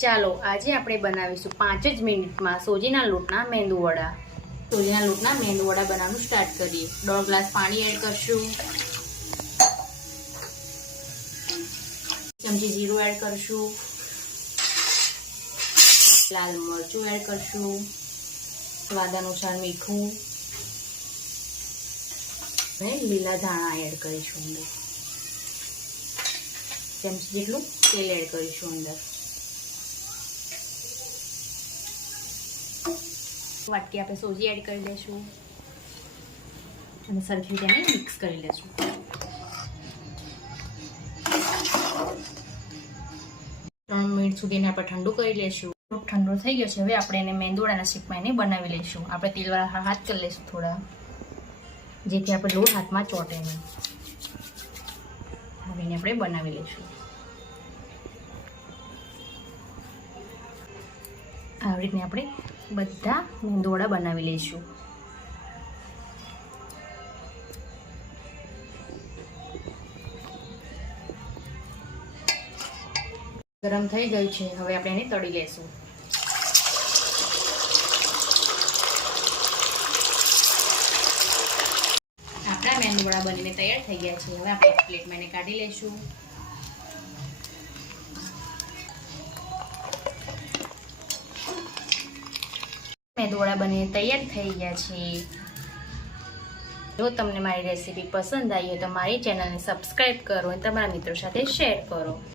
ચાલો આજે આપણે બનાવીશું 5 જ મિનિટમાં સોજીના લોટના મેંદુવડા। સોજીના લોટના મેંદુવડા બનાવવાનું સ્ટાર્ટ કરીએ। 1.5 ગ્લાસ પાણી એડ કરશું, ચમચી જીરું એડ કરશું, લાલ મરચું એડ કરશું, સ્વાદ અનુસાર મીઠું અને લીલા ધાણા એડ કરીશું। અંદર ચમચી જેટલું તેલ એડ કરીશું। અંદર વાટકી આપણે સોજી એડ કરી લેશું અને સરખી તેને મિક્સ કરી લેશું। 3 મિનિટ સુધી એને આપણે ઠંડુ કરી લેશું। ઠંડુ થઈ ગયો છે, હવે આપણે એને મેંદુવડાના શેપમાં એને બનાવી લઈશું। આપણે તેલવાળા હાથ કરી લઈશું થોડા, જેથી આપણે લોટ હાથમાં ચોંટે નહીં। હવે એને આપણે બનાવી લઈશું। આવી રીતને આપણે બધા મેંદુવડા બનાવી લઈશું। ગરમ થઈ ગયું છે, હવે આપણે એને તળી લેશું। આપણા મેંદુવડા બનીને તૈયાર થઈ ગયા છે, હવે આપણે એક પ્લેટમાં એને કાઢી લઈશું। મેંદુવડા બનીને તૈયાર થઈ ગયા છે। જો તમને મારી રેસીપી પસંદ આવી હોય તો મારી ચેનલને સબસ્ક્રાઈબ કરો અને તમારા મિત્રો સાથે શેર કરો।